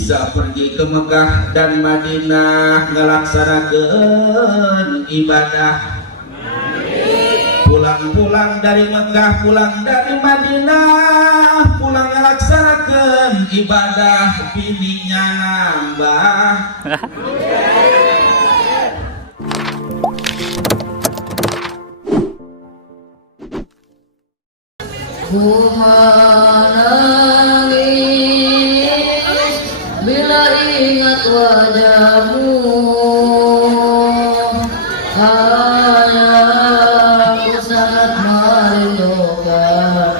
bisa pergi ke Mekah dan Madinah ngelaksanakeun ibadah. Pulang dari Mekah, pulang dari Madinah, pulang ngelaksanakeun ibadah, bininya nambah. Ku menangis bila ingat wajahmu, hanya aku sangat merindukanmu.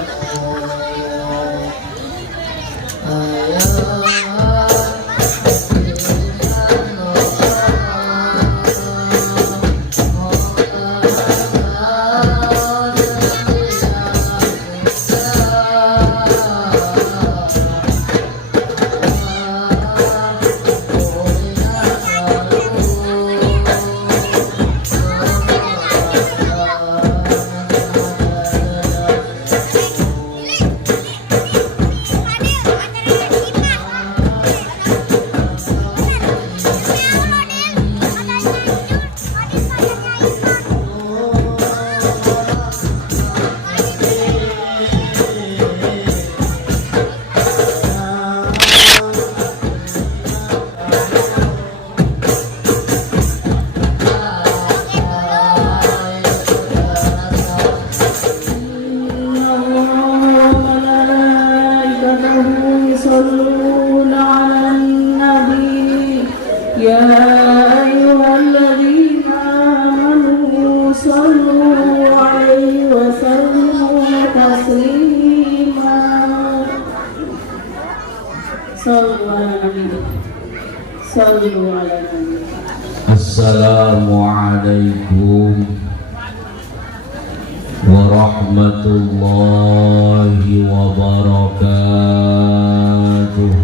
Assalamualaikum warahmatullahi wabarakatuh.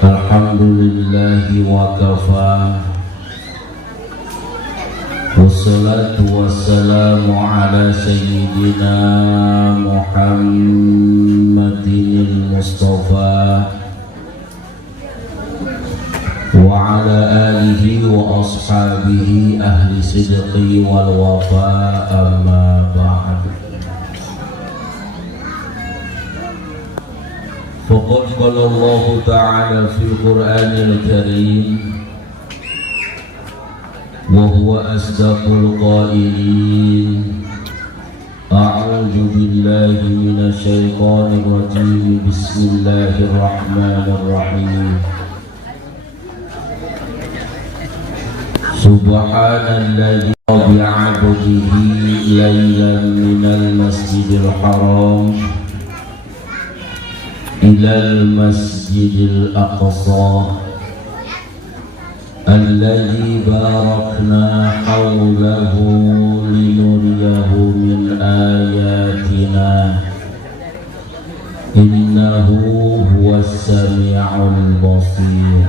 Alhamdulillahi wa kafa. Wassalatu wassalamu ala sayyidina Muhammadin Mustafa wa ala alihi wa ashabihi ahli sidqi wal wafa, amma ba'd. Faqad qala Allah ta'ala fil Qur'anil Karim wa huwa asdaqul qailin. A'udzu billahi minasy syaithanir rajim. Bismillahirrahmanirrahim. Subhanalladzi bi'abdihi laylan minal masjidil haram ilal masjidil aqsa alladzi barakna hawlahu linuriyahu min ayatina innahu huwas sami'ul basir.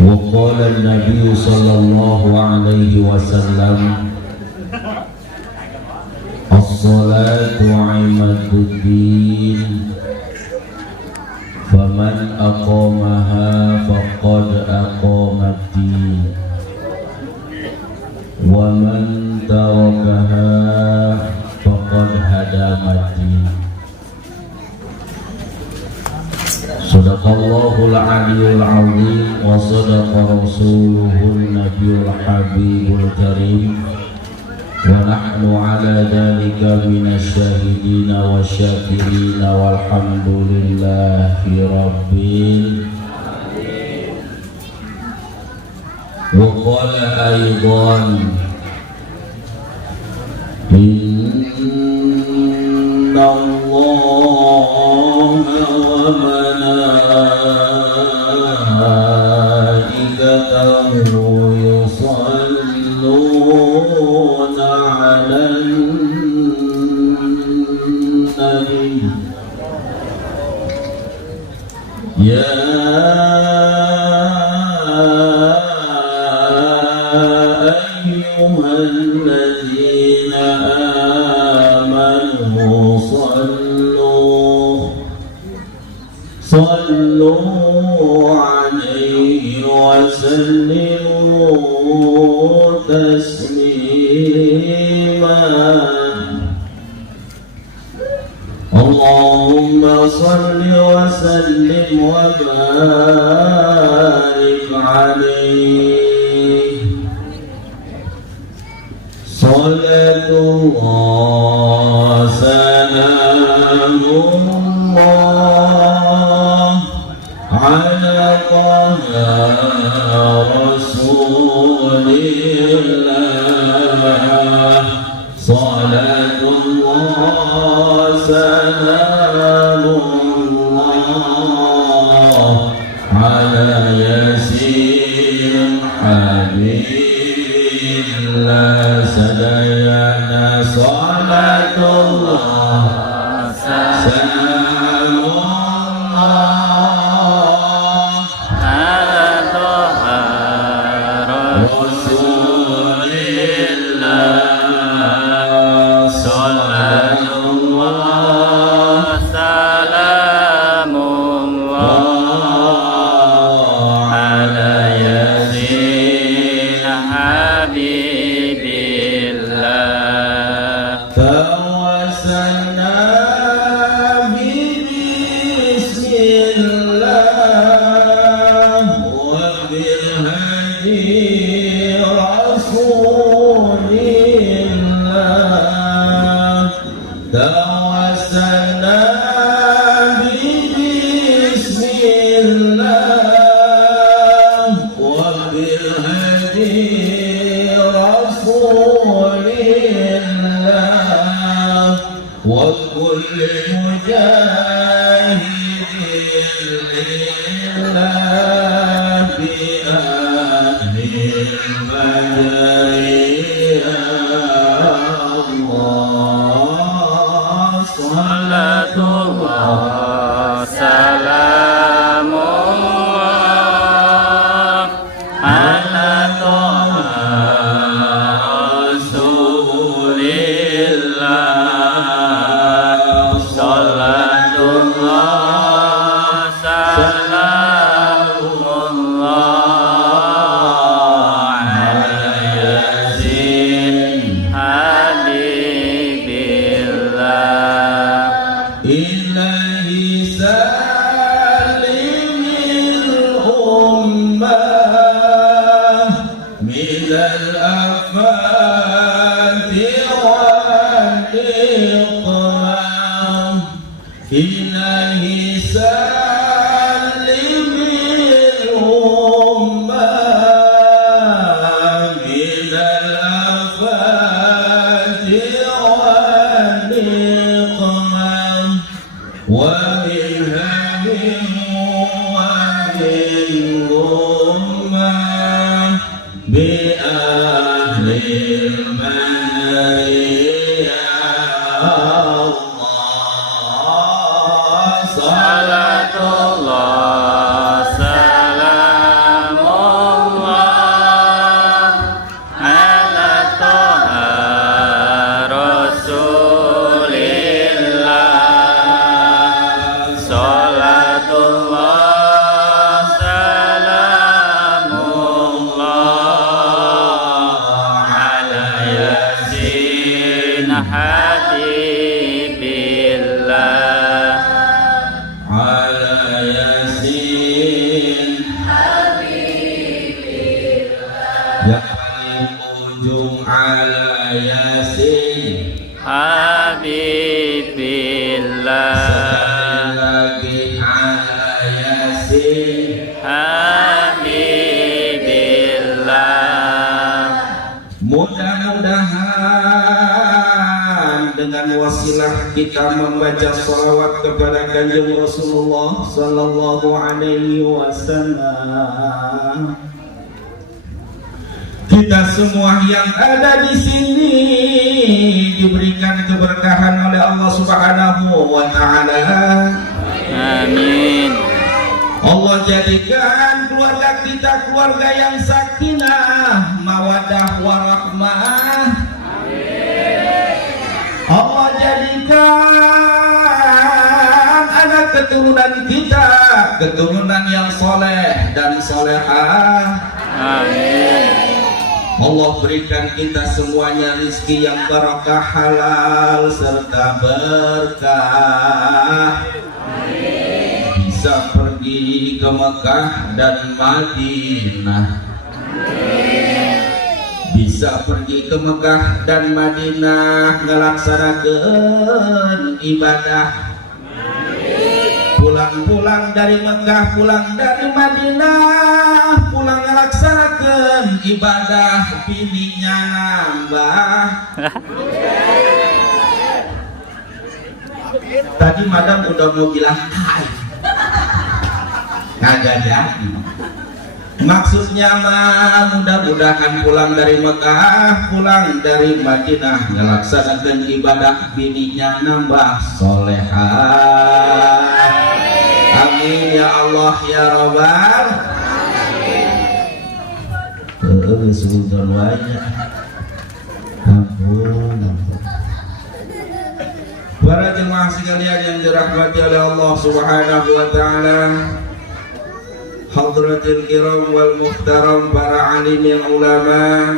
Wa qala an-nabiy sallallahu alaihi wasallam, as-salatu 'imaduddin, faman aqamaha faqad aqamad-din, wa man tarakaha faqad hadamad-din. Sadaqallahul aliyyul azim wa sadaqa rasuluhun nabiyul habibul karim. Wa nahnu ala dhalika minasyahidina wa syakirina walhamdulillahi rabbil alamin. Wa qala aydan, inna Allaha wa malaikatahu yusalluna 'alan nabi ya وسلموا تسليما اللهم صل وسلم وبارك عليه صلاة الله سلام الله على طه رسول الله صلاة الله سلام الله على ياسين حبيب الله سدينا صلاة الله سلام الله على طه رسول الله صلاة الله سلام الله على ياسين حبيب الله توسلنا بسم الله وبالهدي رسول الله توسلنا بسم الله وبالهدي رسول الله وكل مجاهد لله بأهل البدر يا الله صلاة الله سلام الله على طه رسول الله صلاة الله سلام الله على ياسين حبيب الله إلهي سلم الأمة من الآفات والإقمام إلهي سلم الأمة من الآفات والإقمام ومن هم ومن غمة بأهل المنى يا الله صلاة الله سلام الله على طه رسول الله صلاة الله سلام الله على ياسين حبيب الله على ياسين yang paling ujung ala yasin Habibillah sekali lagi ala yasin Habibillah mudah-mudahan dengan wasilah kita membaca salawat kepada Kanjeng Rasulullah sallallahu alaihi wasallam kita semua yang ada di sini diberikan keberkahan oleh Allah Subhanahu wa taala. Amin. Allah jadikan keluarga kita keluarga yang sakinah, mawaddah warahmah. Allah jadikan anak keturunan kita keturunan yang soleh dan solehah. Amin. Allah berikan kita semuanya rizki yang barakah, halal serta berkah. Bisa pergi ke Mekah dan Madinah. Bisa pergi ke Mekah dan Madinah ngelaksanakan ibadah. Pulang dari Mekah, pulang dari Madinah, pulang ngelaksanakan ibadah, bininya nambah. Tadi madam udah mau bilang hai, kagak jadi. Maksudnya mah mudah-mudahan pulang dari Mekah, pulang dari Madinah ngelaksanakan ibadah, bininya nambah solehah. Amin ya Allah ya Rabbal. Sebentar wajah. Ampun. Para jemaah sekalian yang dirahmati oleh Allah Subhanahu wa taala. Hadratil kiram wal muhtaram, para alim yang ulama,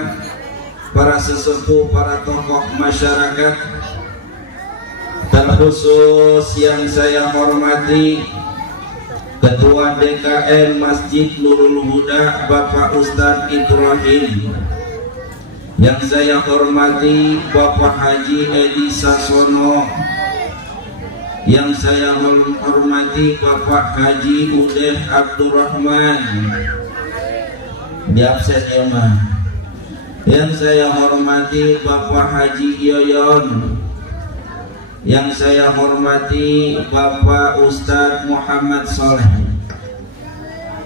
para sesepuh, para tokoh masyarakat, terkhusus yang saya hormati Ketua DKM Masjid Nurul Huda Bapak Ustadz Ibrahim, yang saya hormati Bapak Haji Edi Sasono, yang saya hormati Bapak Haji Udeh Abdurrahman di absen ya mah. Yang saya hormati Bapak Haji Yoyon, yang saya hormati Bapak Ustadz Muhammad Soleh,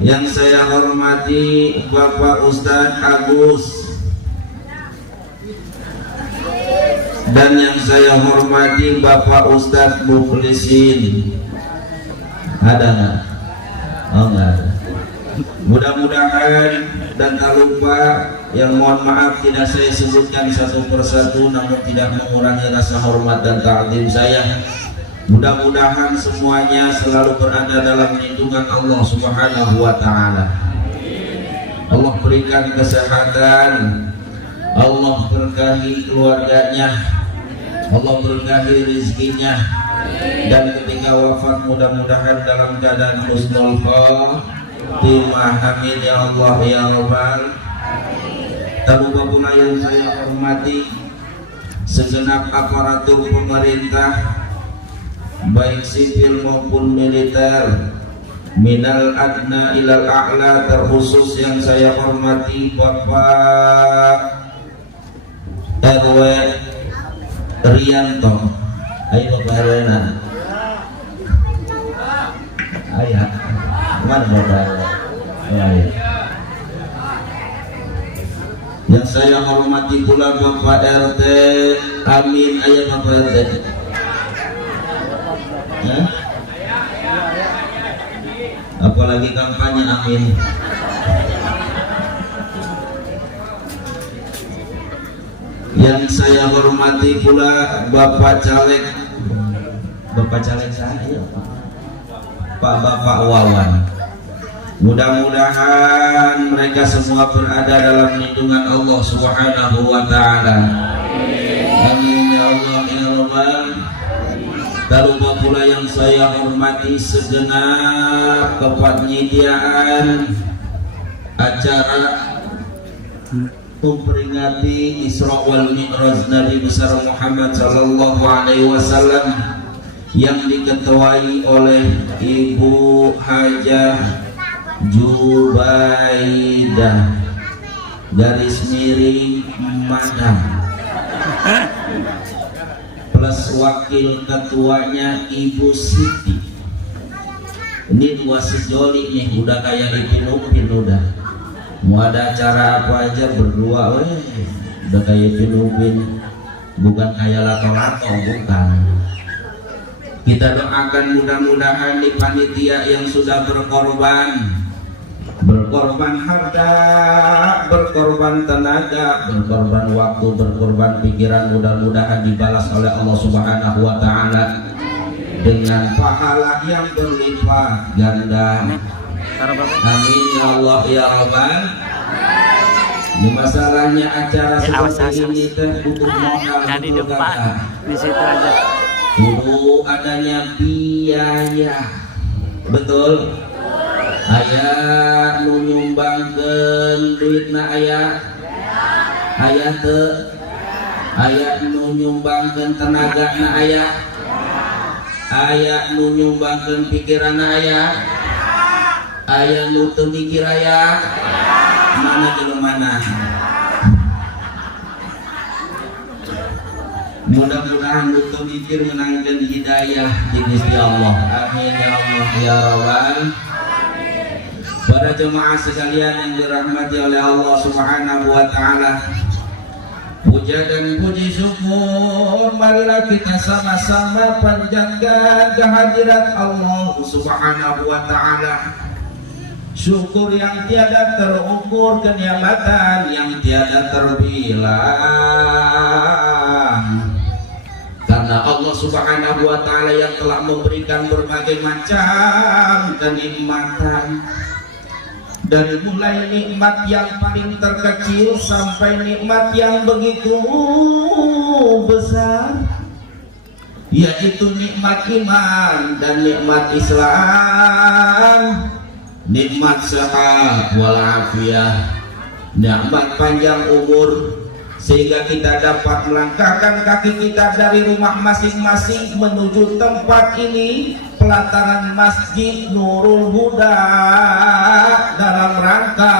yang saya hormati Bapak Ustadz Agus, dan yang saya hormati Bapak Ustadz Mukhlisin. Ada nggak? Oh nggak ada. Mudah-mudahan dan tak lupa yang mohon maaf tidak saya sebutkan satu persatu, namun tidak mengurangi rasa hormat dan ta'zim saya. Mudah-mudahan semuanya selalu berada dalam lindungan Allah Subhanahu wa taala. Allah berikan kesehatan, Allah berkahi keluarganya, Allah berkahi rezekinya, dan ketika wafat mudah-mudahan dalam keadaan husnul khotimah. Amin ya Allah ya Rabbal. Tak lupa pula yang saya hormati segenap aparatur pemerintah, baik sipil maupun militer, minal adna ilal a'la, terkhusus yang saya hormati Bapak RW Rianto. Ayo Bapak RW na. Ayah, mana Bapak RW? Ayah. Yang saya hormati pula Bapak RT Amin. Ayah Bapak RT. Apalagi kampanye amin. Yang saya hormati pula Bapak Caleg saya, Bapak Wawan. Mudah-mudahan mereka semua berada dalam lindungan Allah Subhanahu wa taala. Amin ya Allah ya Rabbal. Tak lupa pula yang saya hormati segenap kepanitiaan acara memperingati Isra wal Mi'raj Nabi besar Muhammad sallallahu alaihi wasallam yang diketuai oleh Ibu Hajah Jubaidah garis miring Madam, plus wakil ketuanya Ibu Siti. Ini dua sejoli nih, udah kayak Ipin udah. Mau ada acara apa aja berdua, udah kayak Ipin, bukan kayak lato-lato, bukan. Kita doakan mudah-mudahan di panitia yang sudah berkorban harta, berkorban tenaga, berkorban waktu, berkorban pikiran, mudah-mudahan dibalas oleh Allah Subhanahu wa taala dengan pahala yang berlipat ganda. Amin ya Allah ya Rabbal. Ini masalahnya acara seperti ini teh butuh modal, betul kagak? Di situ aja. Kudu adanya biaya, betul. Aya nu nyumbangkeun duitna aya, aya teu, aya nu nyumbangkeun tenagana aya, aya nu nyumbangkeun pikiranna aya nu teu mikir aya. Mana jeung mana? Mudah-mudahan nu teu mikir menangkeun hidayah di Gusti Allah. Amin ya Allah ya Rabbal. Para jemaah sekalian yang dirahmati oleh Allah Subhanahu wa taala, puja dan puji syukur marilah kita sama-sama panjatkan kehadirat Allah Subhanahu wa taala. Syukur yang tiada terukur, kenikmatan yang tiada terbilang. Karena Allah Subhanahu wa taala yang telah memberikan berbagai macam kenikmatan. Dari mulai nikmat yang paling terkecil sampai nikmat yang begitu besar, yaitu nikmat iman dan nikmat Islam, nikmat sehat walafiat, nikmat panjang umur, sehingga kita dapat melangkahkan kaki kita dari rumah masing-masing menuju tempat ini, pelataran Masjid Nurul Huda, dalam rangka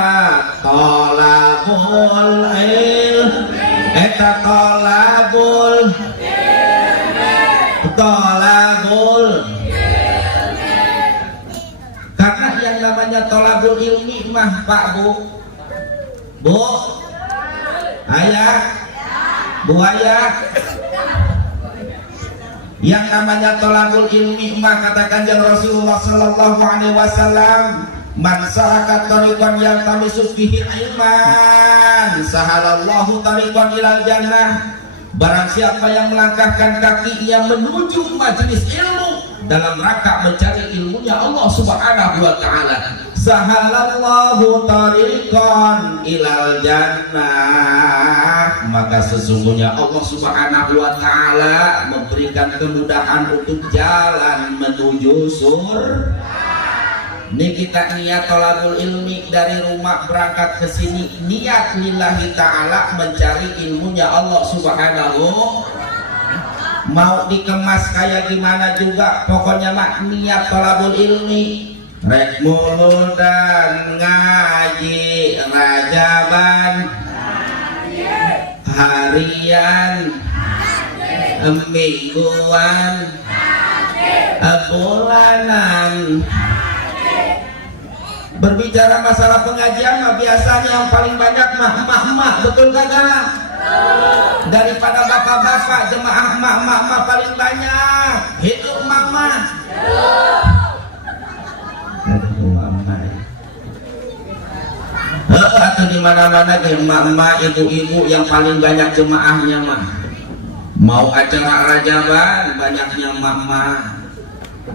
tolabul ilm, tolabul. Karena yang namanya tolabul ilmi mah Pak Bu, ayah, Bu ayah, yang namanya tolabul ilmi mah kata Kanjeng Rasulullah sallallahu alaihi wasallam, man salaka tariqan yaltamisu fihi ilman sahalallahu tariqan ilal jannah. Barang siapa yang melangkahkan kakinya menuju majelis ilmu dalam rangka mencari ilmunya Allah Subhanahu wa taala, sahalallahu tariqan ilal jannah, maka sesungguhnya Allah Subhanahu wa taala memberikan kemudahan untuk jalan menuju surga. Ini kita niat tolabul ilmi dari rumah berangkat ke sini, niat lillahi ta'ala mencari ilmunya Allah Subhanahu. Mau dikemas kayak gimana juga, pokoknya mah niat tolabul ilmi. Rek mulu dan ngaji rajaban, harian, mingguan, bulanan. Berbicara masalah pengajian mah biasanya yang paling banyak mah emak-emak, betul kagak? Daripada bapak-bapak, jemaah emak-emak mah paling banyak. Hidup mama. Atau di mana-mana emak-emak, ibu-ibu yang paling banyak jemaahnya mah. Mau acara rajaban banyaknya emak-emak,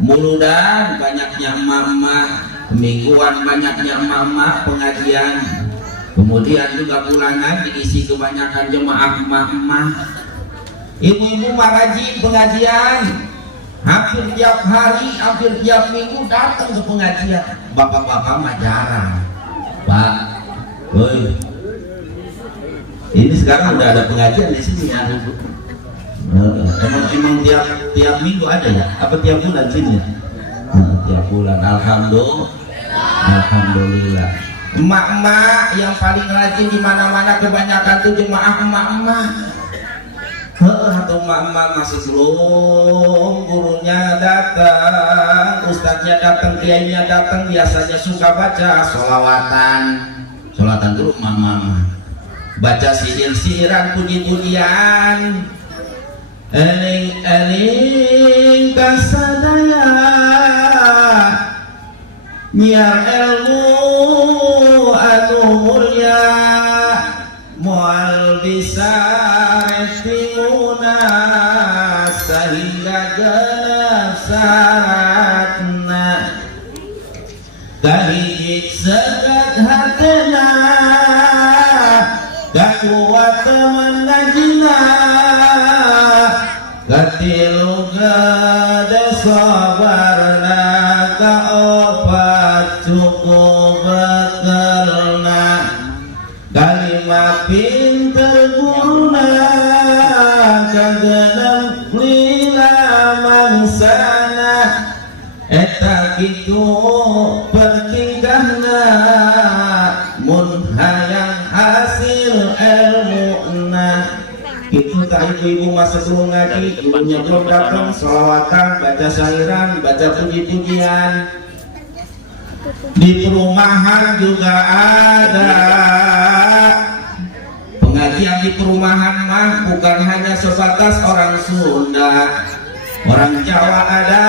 muludan banyaknya emak-emak, mingguan banyaknya emak-emak pengajian, kemudian juga bulanan diisi kebanyakan jemaah emak-emak. Ibu-ibu mah rajin pengajian, hampir tiap hari, hampir tiap minggu datang ke pengajian. Bapak-bapak mah jarang. Pak, woi, ini sekarang udah ada pengajian di sini ya. Emang tiap minggu ada ya? Apa tiap bulan sini ya? Tiap bulan, alhamdulillah. Emak-emak yang paling rajin di mana-mana kebanyakan tuh jemaah emak-emak. Atau emak-emak masih belum, gurunya datang, ustadznya datang, kiainya datang, biasanya suka baca sholawatan dulu emak-emak. Baca sihir-sihiran, puji-pujian. Eling kasadaya nyiar ilmu anu mulia moal bisa restimuna sehingga genep mah pinter guna kagenep lila mangsana eta kitu pertingkahna mun hayang hasil ilmuna. Itu tak ibu-ibu masa sebelum ngaji, ibunya belum datang, sholawatan, baca syairan, baca puji-pujian. Di perumahan juga ada pengajian. Di perumahan mah bukan hanya sebatas orang Sunda, orang Jawa ada,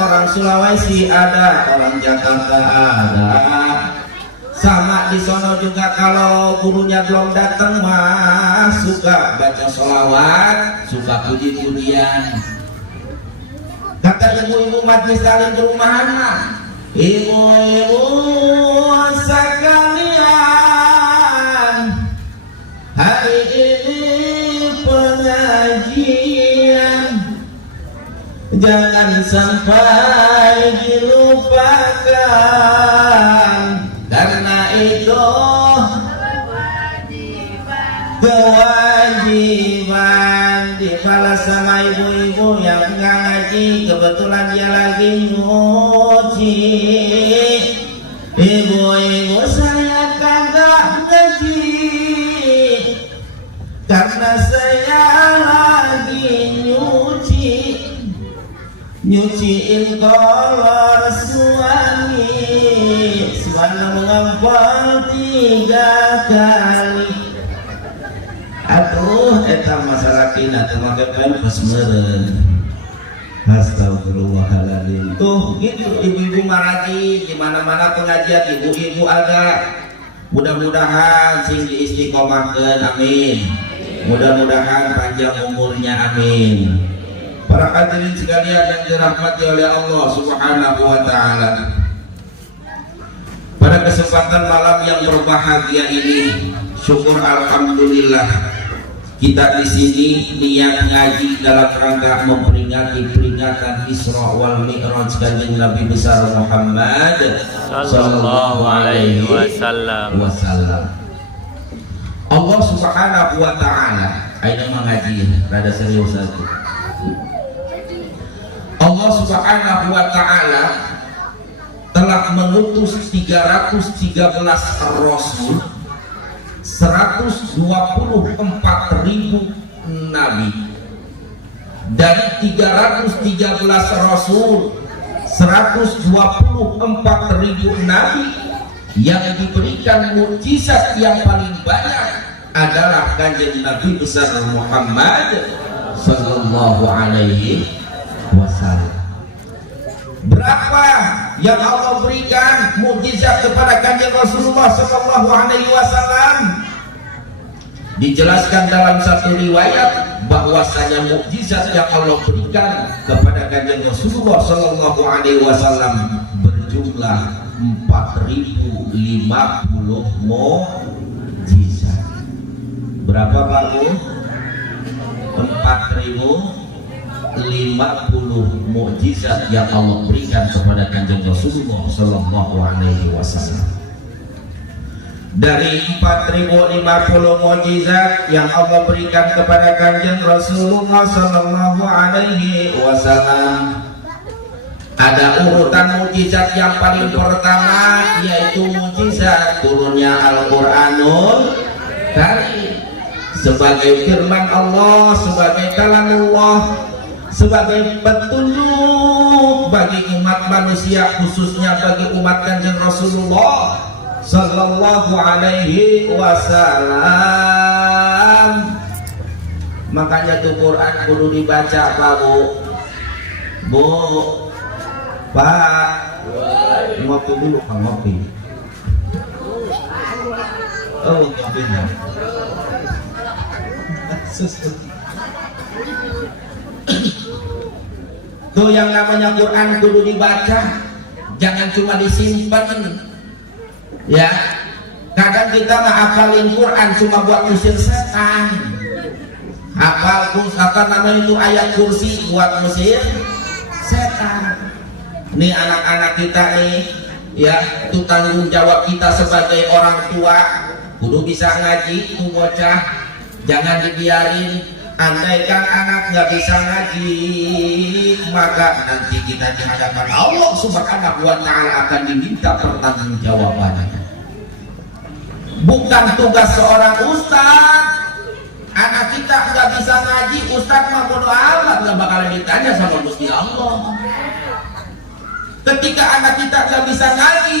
orang Sulawesi ada, orang Jakarta ada. Sama di sono juga kalau gurunya belum datang mah suka baca sholawat, suka puji-pujian. Kata ibu-ibu majlis taklim di rumahan mah, ibu-ibu sekalian, hari ini pengajian jangan sampai dilupakan. Karena itu kewajiban dibalas sama ibu-ibu yang nggak ngaji. Kebetulan dia lagi nyuci. Ibu-ibu saya kagak ngaji karena saya lagi nyuciin kolor suami. Suami mengampal 3 kali. Aduh, eta masalah tina termakai pempes meren. Astagfirullahaladzim. Tuh gitu ibu-ibu marati di mana-mana pengajian ibu-ibu ada. Mudah-mudahan sing diistiqomahkeun, amin. Mudah-mudahan panjang umurnya, amin. Para hadirin sekalian yang dirahmati oleh Allah Subhanahu wa taala. Pada kesempatan malam yang berbahagia ini, syukur alhamdulillah kita di sini niat ngaji dalam rangka memperingati peringatan Isra wal Mi'raj Kanjeng Nabi besar Muhammad sallallahu alaihi wasallam. Allah Subhanahu wa taala aina mengaji rada serius satu. Allah Subhanahu wa taala telah mengutus 313 rasul, 124.000 nabi. Dari 313 rasul, 124.000 nabi, yang diberikan mukjizat yang paling banyak adalah Kanjeng Nabi besar Muhammad sallallahu alaihi wasallam. Berapa yang Allah berikan mukjizat kepada Kanjeng Rasulullah sallallahu alaihi wasallam? Dijelaskan dalam satu riwayat bahwasanya mukjizat yang Allah berikan kepada Kanjeng Rasulullah sallallahu alaihi wasallam berjumlah 4050 mukjizat. Berapa Pak Bu? 4050 mukjizat yang Allah berikan kepada Kanjeng Rasulullah sallallahu alaihi wasallam. Dari 4050 mukjizat yang Allah berikan kepada Kanjeng Rasulullah sallallahu alaihi wasallam, ada urutan mukjizat yang paling pertama, yaitu mukjizat turunnya Al-Qur'anul Karim sebagai firman Allah, sebagai kalamullah, sebagai petunjuk bagi umat manusia, khususnya bagi umat Kanjeng Rasulullah sallallahu alaihi wasallam. Makanya tuh Quran kudu dibaca Pak Bu, Pak, ngopi dulu Pak, ngopi. Oh, ngopinya. Tuh yang namanya Quran kudu dibaca, jangan cuma disimpan. Ya, kadang kita mah hafalin Quran cuma buat ngusir setan. Hafal apa namanya itu ayat kursi buat ngusir setan. Nih anak-anak kita nih, ya, itu tanggung jawab kita sebagai orang tua. kudu bisa ngaji tuh bocah, jangan dibiarin. Andaikan anak nggak bisa ngaji, maka nanti kita di hadapan Allah Subhanahu wa Ta'ala akan diminta pertanggungjawabannya. Bukan tugas seorang ustaz. Anak kita nggak bisa ngaji, ustaz mah bodo amat, nggak bakalan ditanya sama Gusti Allah. Ketika anak kita nggak bisa ngaji,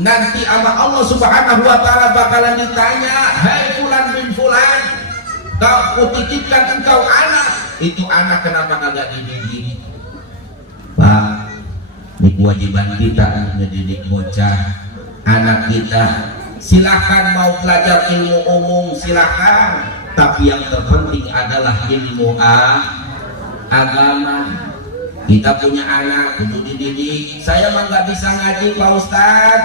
nanti sama Allah Subhanahu wa Ta'ala bakalan ditanya, hai fulan bin fulan, kau kutitipkan engkau anak, itu anak kenapa kagak dididik? Pak, ini kewajiban kita mendidik bocah anak kita. Silahkan mau belajar ilmu umum, silahkan, tapi yang terpenting adalah ilmu agama. Kita punya anak untuk dididik. Saya mah nggak bisa ngaji Pak Ustad,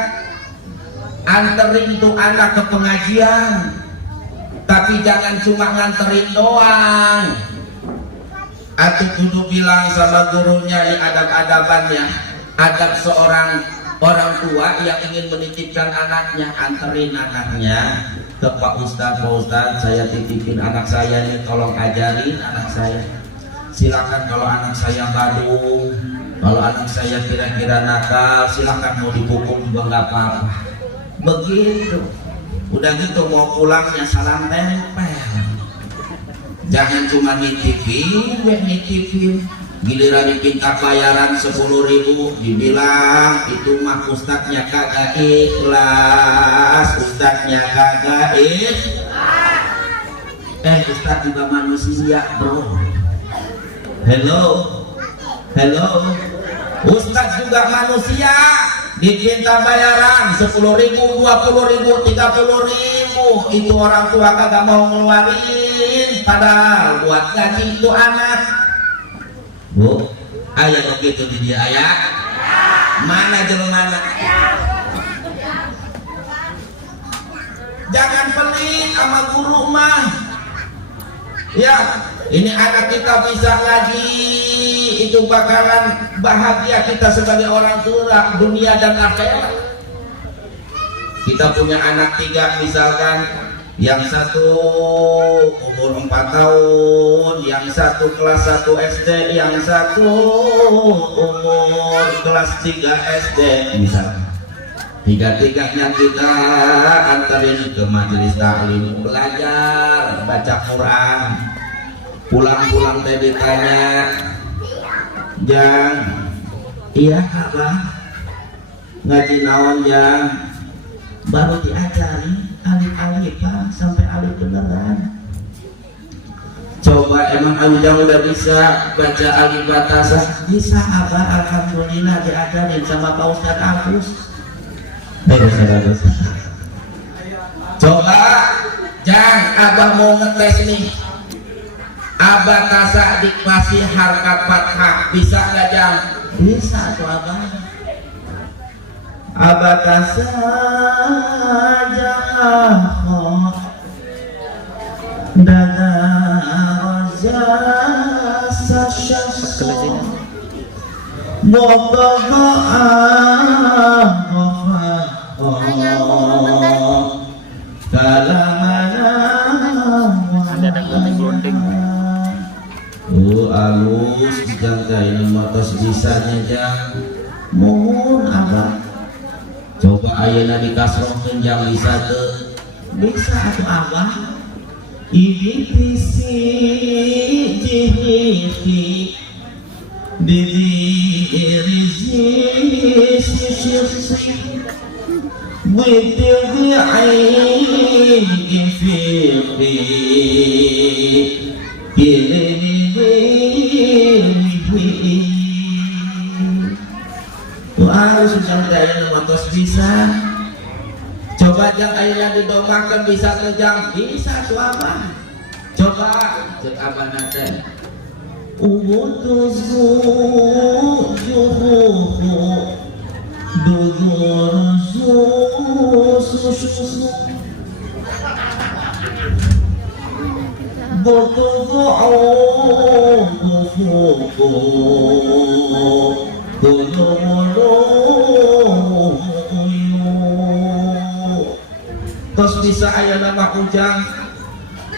anterin tuh anak ke pengajian, tapi jangan cuma nganterin doang. Atau kudu bilang sama gurunya di adab-adabannya, adab seorang orang tua yang ingin menitipkan anaknya, anterin anaknya ke Pak Ustad. Pak Ustad, saya titipin anak saya nih, tolong ajarin anak saya. Silakan kalau anak saya badung, kalau anak saya kira-kira nakal, silakan mau dipukul juga nggak apa-apa. Begitu. Udah gitu mau pulangnya salam tempel. Jangan cuma nitipin, giliran diminta bayaran 10.000, dibilang itu mah ustadznya kagak ikhlas, ustadznya kagak ikhlas. Ustadz juga manusia bro. Hello, Ustadz juga manusia, diminta bayaran 10.000, 20.000, 30.000, itu orang tua kagak mau ngeluarin, padahal buat gaji itu anak. Bu, ayah begitu di dia ayah, mana jelmana? Jangan pelit sama guru mah. Ya, ini anak kita bisa ngaji, itu bakalan bahagia kita sebagai orang tua dunia dan akhirat. Kita punya anak 3 misalkan, yang satu umur 4 tahun, yang satu kelas 1 SD, yang satu umur kelas 3 SD misalkan. Tiga-tiganya kita antarin ke majelis taklim, belajar baca Quran. Pulang-pulang teh ditanya, Jang, iya abah ngaji naon Jang? Baru diajari alif-alif Pak, sampai alif beneran. Coba emang Jang udah bisa baca alif batasah? Bisa abah, alhamdulillah diajarin sama Pak Ustadz Agus. Coba Jang, abah mau ngetes nih, abah tasa dikasih harkat fathah, bisa nggak Jang? Bisa tuh abah. Abah tasa jahah dada raja sasyasah alus jangka ini motos bisanya Jang, mohon abah. Coba ayeuna dikasrohkeun Jang, bisa tuh? Bisa atuh abah. Ini pisi jihiti diri sisi harus sampai motos bisa. Coba Jang ayeuna didomakeun bisa teh Jang? Bisa tuh abah. Coba cek abah nate. Ubutuzu juhuhu dudur susu butuzu ubutuzu tos bisa aya nama ujang,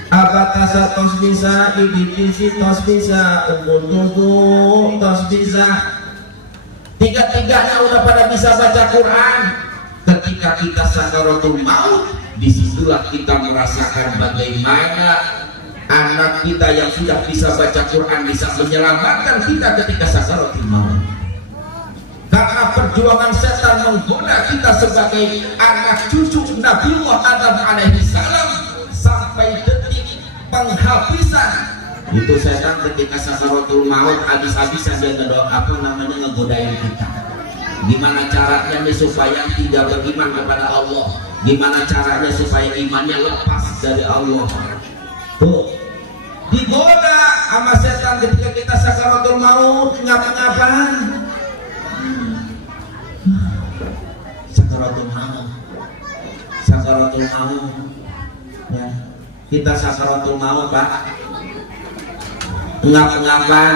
abatasa tos bisa, iditisi tos bisa, ubuntutu tos bisa. Tiga-tiganya udah pada bisa baca Quran. Ketika kita sakaratul maut, disitulah kita merasakan bagaimana anak kita yang sudah bisa baca Quran bisa menyelamatkan kita ketika sakaratul maut. Karena perjuangan setan menggoda kita sebagai anak cucu Nabiullah Adam alaihi salam sampai detik penghabisan. Itu setan ketika sakaratul maut habis-habisan dia ngegodain kita. Gimana caranya nih supaya tidak beriman kepada Allah? Gimana caranya supaya imannya lepas dari Allah? Tuh, digoda sama setan ketika kita sakaratul maut. Ngapa-ngapain? Sakaratul maut ya. Kita sakaratul maut Pak, ngap-ngapan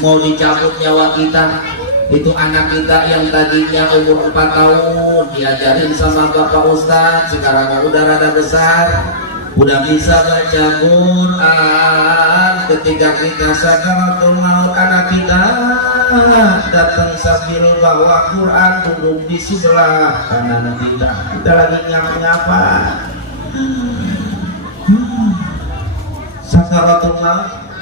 mau dicabut nyawa kita. Itu anak kita yang tadinya umur 4 tahun diajarin sama bapak ustadz, sekarang udah rada besar, udah bisa baca Quran. Ketika kita sakaratul maut, anak kita datang sambil bawa Quran, duduk di sebelah kanan kita lagi nyapa-nyapa. Sakaratul maut,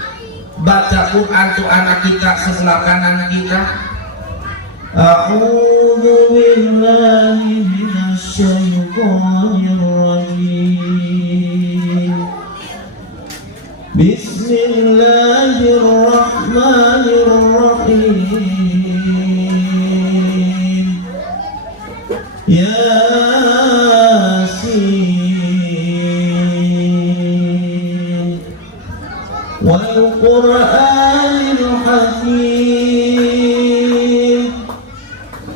baca Quran tuh anak kita sebelah kanan kita. A'udzu billahi minasyaitonir rajim. Bismillahirrahmanirrahim. Yasin wal Qur'anil Hakim.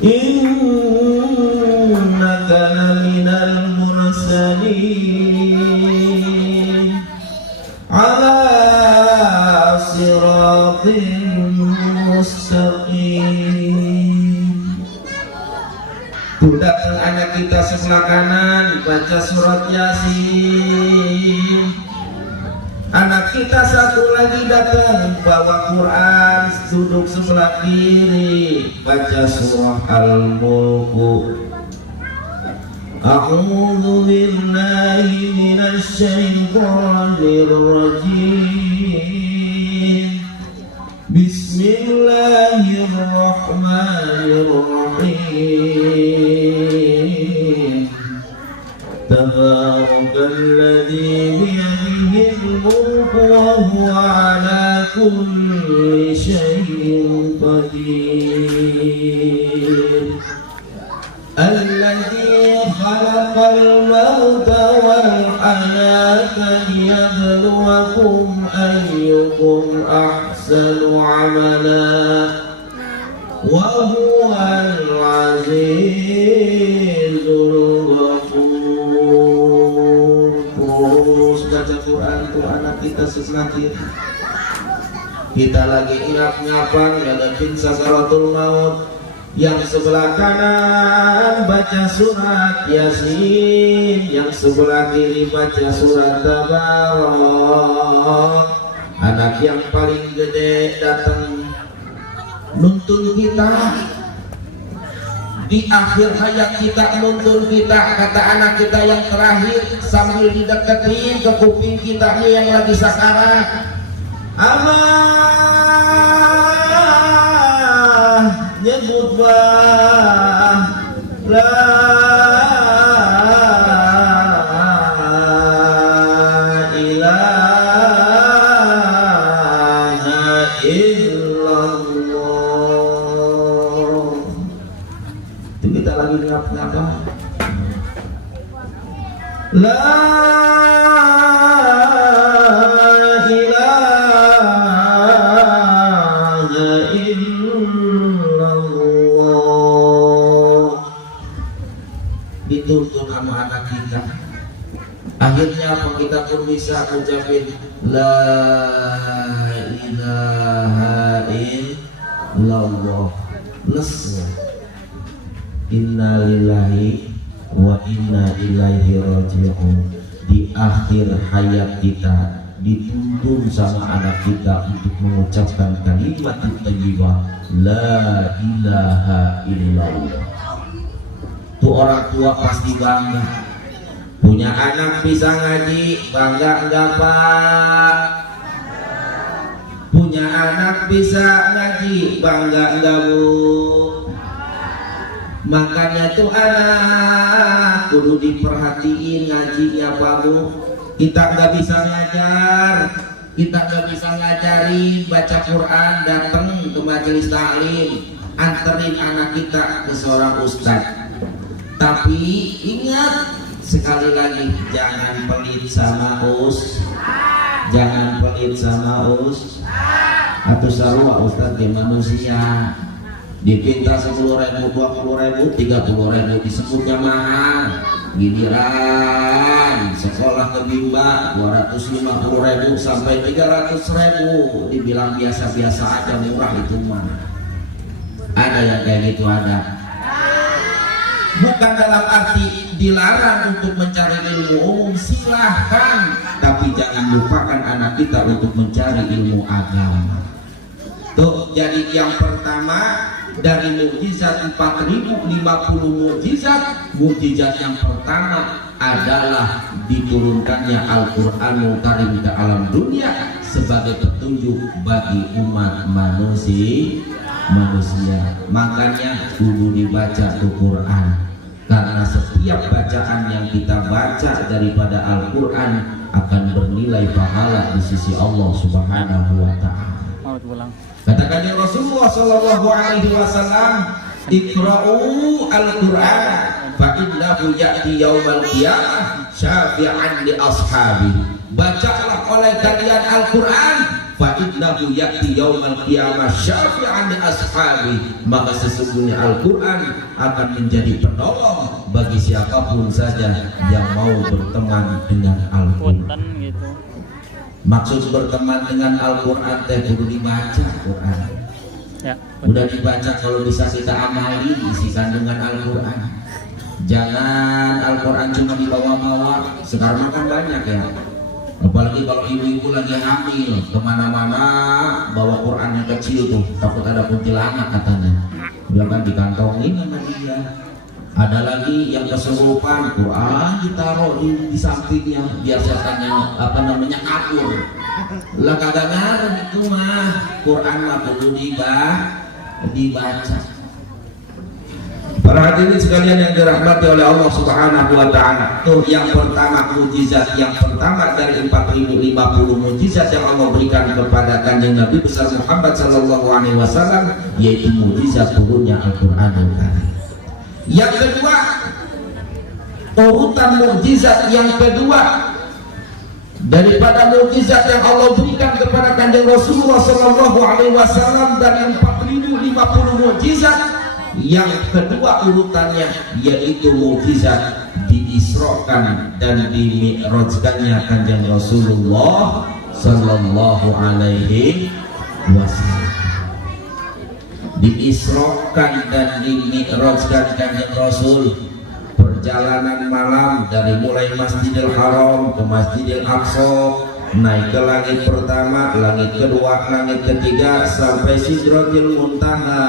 Innaka laminal mursalin ala siratin mustaqim. Tuh datang anak kita sebelah kanan baca surat Yasin. Anak kita satu lagi datang bawa Quran, duduk sebelah kiri baca surah Al-Mulk. A'udzu billahi minasyaitonir rajim. Bismillahirrahmanirrahim. Tabarakalladzi biyadihil mulku wa huwa ala kulli syai'in qadir. Alladzi khalaqal mauta wal hayata liyabluwakum ayyukum ahsanu amala wa huwal azizul ghafur. Terus baca Quran tuh anak kita sebelah kiri. Kita lagi ngap-ngapan ngadepin sakaratul maut. Yang sebelah kanan baca surat Yasin, yang sebelah kiri baca surat Tabarak. Anak yang paling gede datang nuntun kita di akhir hayat kita, nuntun kita. Kata anak kita yang terakhir sambil dideketin ke kuping kita nih yang lagi sakarat, nyebut la ilaha illallah. Itu kita lagi ngapa-ngapa. La dituntun sama anak kita. Akhirnya apa, kita pun bisa ucapin la ilaha illallah. Innalillahi wa inna ilaihi raji'un. Di akhir hayat kita dituntun sama anak kita untuk mengucapkan kalimat thayyibah la ilaha illallah. Tuh orang tua pasti bangga punya anak bisa ngaji. Bangga enggak Pak? Punya anak bisa ngaji, bangga enggak Bu? Makanya tuh anak kudu diperhatiin ngajinya Pak Bu. Kita nggak bisa ngajar, kita nggak bisa ngajarin baca Quran, datang ke majelis taklim, anterin anak kita ke seorang ustadz. Tapi ingat sekali lagi, jangan pelit sama jangan pelit sama atau sarua ustadz ke manusia. Dipinta 10.000, 20.000, 30.000 disebutnya mahal. Giliran sekolah ke Bimba 250.000 sampai 300.000 dibilang biasa-biasa aja, murah itu mah. Ada yang kayak gitu, ada. Bukan dalam arti dilarang untuk mencari ilmu umum, silahkan, tapi jangan lupakan anak kita untuk mencari ilmu agama. Tuh, jadi yang pertama dari mukjizat 4050 mukjizat yang pertama adalah diturunkannya Al-Qur'anul Karim ke alam dunia sebagai petunjuk bagi umat manusia. Makanya kudu dibaca tuh Quran, karena setiap bacaan yang kita baca daripada Al-Quran akan bernilai pahala di sisi Allah Subhanahu wa Ta'ala. Katakan Rasulullah sallallahu alaihi wasallam, "Iqra'u al-Qur'an fa innahu ya'ti yaumal qiyamah syafi'an li ashabi." Bacalah oleh kalian Al-Qur'an, fa innahu ya'ti yaumal qiyamah syafi'an li ashabi. Maka sesungguhnya Al-Qur'an akan menjadi penolong bagi siapapun saja yang mau berteman dengan Al-Qur'an. Maksud berteman dengan Al-Quran teh kudu dibaca Quran. Ya, udah dibaca, kalau bisa kita amali isi kandungan Al-Quran. Jangan Al-Quran cuma dibawa-bawa. Sekarang kan banyak ya, apalagi kalau ibu-ibu lagi hamil, kemana-mana bawa Quran yang kecil tuh, takut ada kuntilanak katanya. Dia kan dikantongin sama dia. Ada lagi yang kesurupan, Quran ditaruh di sampingnya biar setannya kabur. Lah kagak ngaruh itu mah. Quran mah kudu dibaca. Para hadirin sekalian yang dirahmati oleh Allah Subhanahu wa Ta'ala. Tuh yang pertama, mukjizat yang pertama dari 4050 mukjizat yang Allah berikan kepada Kanjeng Nabi besar Muhammad sallallahu alaihi wasallam, yaitu mukjizat turunnya Al-Qur'anul Karim. Yang kedua, urutan mukjizat yang kedua daripada mukjizat yang Allah berikan kepada Kanjeng Rasulullah sallallahu alaihi wasallam dari 4050 mukjizat, yang kedua urutannya yaitu mukjizat diisrokan dan dimi'rajkannya Kanjeng Rasulullah sallallahu alaihi wasallam. Diisrokan dan dimi'rajkan Kanjeng Rasul, perjalanan malam dari mulai Masjidil Haram ke Masjidil Aqsa, naik ke langit pertama, langit kedua, langit ketiga sampai Sidratil Muntaha.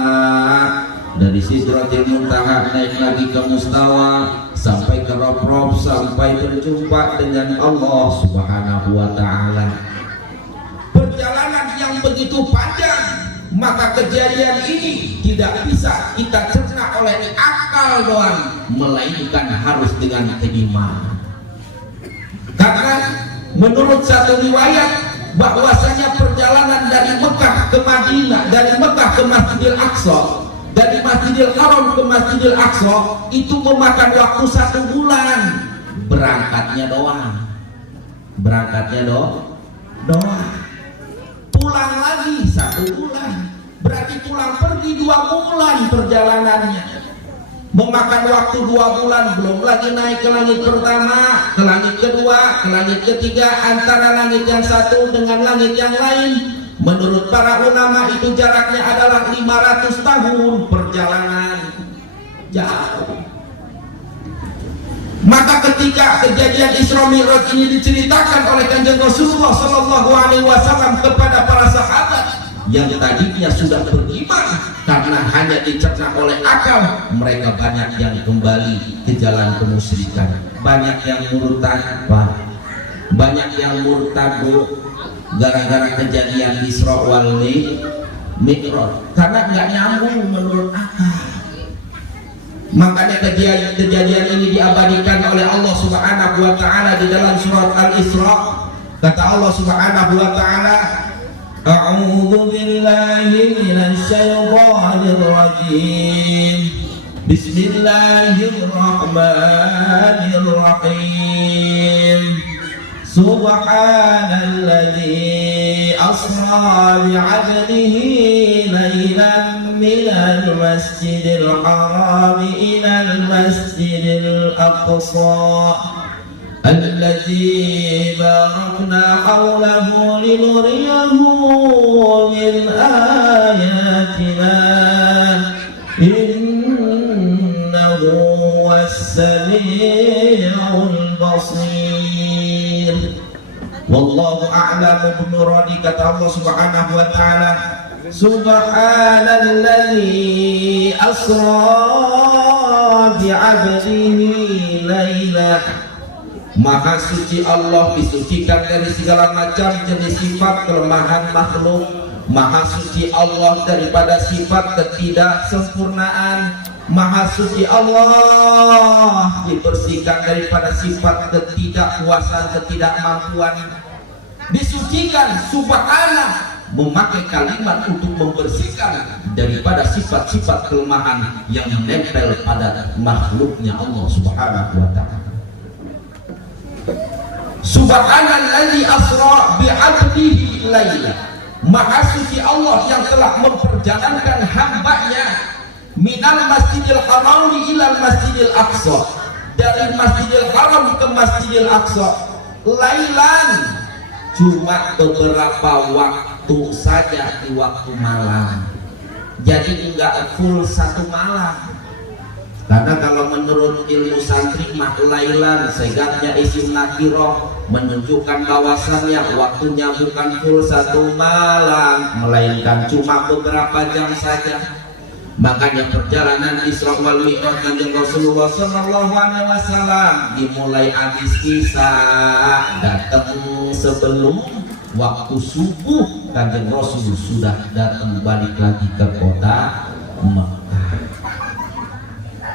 Dari Sidratil Muntaha naik lagi ke Mustawa sampai ke Rob-Rob, sampai berjumpa dengan Allah Subhanahu wa Ta'ala. Perjalanan yang begitu panjang, maka kejadian ini tidak bisa kita cerna oleh akal doang, melainkan harus dengan keimanan. Karena menurut satu riwayat bahwasanya perjalanan dari Mekah ke Madinah, dari Mekah ke Masjidil Aqsa, dari Masjidil Haram ke Masjidil Aqsa itu memakan waktu 1 bulan. Berangkatnya doang, pulang lagi 1 bulan, berarti pulang pergi 2 bulan perjalanannya, memakan waktu 2 bulan. Belum lagi naik ke langit pertama, ke langit kedua, ke langit ketiga, antara langit yang satu dengan langit yang lain. Menurut para ulama itu jaraknya adalah 500 tahun perjalanan jauh. Maka ketika kejadian Isra Mi'raj ini diceritakan oleh Kanjeng Rasulullah sallallahu alaihi wasallam kepada para sahabat yang tadinya sudah beriman karena hanya dicerna oleh akal, mereka banyak yang kembali ke jalan kemusyrikan, banyak yang murtad, banyak yang murtad gara-gara kejadian Isra wal Mi'raj karena nggak nyambung menurut akal. Makanya kejadian ini diabadikan oleh Allah Subhanahu wa taala di dalam surat Al-Isra. Kata Allah Subhanahu wa taala, A'udzu billahi minasy syaithanir rajim. Bismillahirrahmanirrahim. Subhanalladzi asra bi'abdihi laylan minal masjidil haram ilal masjidil aqsa alladzi barakna hawlahu linuriyahu min ayatina innahu was-sami'ul basir. Wallahu a'lamu bimuradi. Kata Allah Subhanahu wa taala, Subhanalladzi asra bi'abdihi laila. Maha suci Allah, disucikan dari segala macam jenis sifat kelemahan makhluk. Maha suci Allah daripada sifat ketidaksempurnaan. Maha suci Allah dibersihkan daripada sifat ketidakkuasaan, ketidakmampuan. Disucikan subhanallah, memakai kalimat untuk membersihkan daripada sifat-sifat kelemahan yang menempel pada makhluknya Allah Subhanahu wa ta'ala. Subhanalladzi asra bi'abdihi laila. Maha suci Allah yang telah memperjalankan hambanya minal masjidil haram ilal masjidil aqsa, dari masjidil haram ke masjidil aqsa lailan, cuma beberapa waktu saja di waktu malam. Jadi enggak full satu malam. Karena kalau menurut ilmu santri lailan segatnya isim nakiroh menunjukkan bahwasannya waktunya bukan full satu malam, melainkan cuma beberapa jam saja. Makanya perjalanan Isra wal Mi'raj Kanjeng Rasulullah sallallahu alaihi wasallam dimulai habis kisah datang sebelum waktu subuh. Kanjeng Rasul sudah datang balik lagi ke kota Mekah.